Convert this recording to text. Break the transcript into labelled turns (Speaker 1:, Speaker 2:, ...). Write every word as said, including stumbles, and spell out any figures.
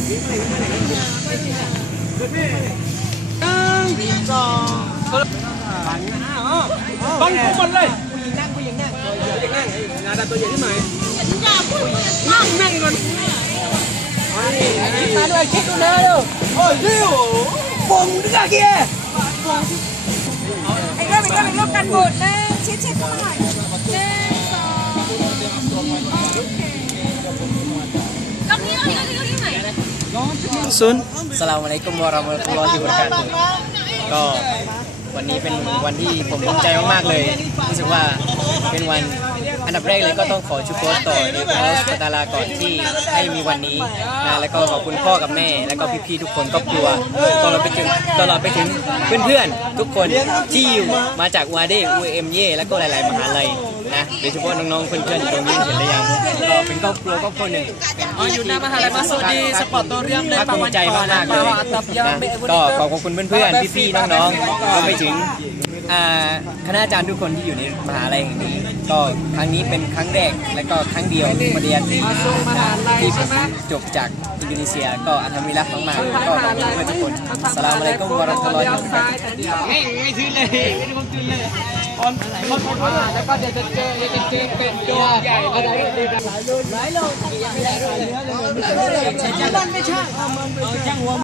Speaker 1: สองบังบังทุกคนเลยนั่งผู้หญิงนั่งผู้หญิงนั่งงานตัวใหญ่ที่ไหนนั่งนั่งก่อนมาด้วยคิดดูนะดูโอ้ยเร็วปงดึกอะเกีย
Speaker 2: ไอ้เรื่องไอ้เรื่องไอ้เรื่องกันหมดนะชิดชิดเข้ามาหน่อยหนึ่งสองโอเคตรงนี้ตรงนี้ตรงนี้ตรงนี้ไหน
Speaker 1: ซุน
Speaker 3: สลามอะลัยกุมวะเราะมะตุลลอฮิวะบะเราะกาตุฮ์ก็วันนี้เป็นวันที่ผมภูมิใจมากๆเลยรู้สึกว่าเป็นวันอันดับแรกเลยก็ต้องขอชุกรต่ออัลลอฮฺซุบฮานะฮูวะตะอาลาก่อนที่ให้มีวันนี้นะแล้วก็ขอบคุณพ่อกับแม่แล้วก็พี่ๆทุกคนครอบครัวตลอดไปถึงตลอดไปถึงเพื่อนๆทุกคนที่อยู่มาจากวาเดอูเอ็มเย่แล้วก็หลายๆมหาลัยนะโดยเฉพาะน้องๆเพื่อนๆอยู่ตรงนี้เห็นหรือยังก็เป็นครอบครัวครอบครัวหนึ่ง
Speaker 1: อยู่หน้ามหาลัยมาสูดีสปอร์ตตัวเรียมเลย
Speaker 3: ภูมิใจมากๆเลยนะก็ขอบคุณเพื่อนๆพี่ๆน้องๆก็ไปถึงคณาจารย์ทุกคนที่อยู่ในมหาลัยแห่งนี้ก็ครั้งนี้เป็นครั้งแรกและก็ครั้งเดียวปริญญาตรีที่จบจากอินโดนีเซียก็อัลฮัมดุลิลละห์มากๆก็ขอบคุณเพื่อนทุกคนอัสสลามุอะลัยกุมวะเราะตุลลอฮิวะบะเราะกาตุฮ์ไม่ไม่ซื้อเลยไม่ได้ผมซื้อเลยคนคนคนแล้วก็เดี๋ยวจะเจอเดี๋ยวจะเจอเป็นตัวใหญ่อะไรหลายโลหลายโลยังไม่ได้เลยเนื้อเลยไม่ใช่ช่างหัว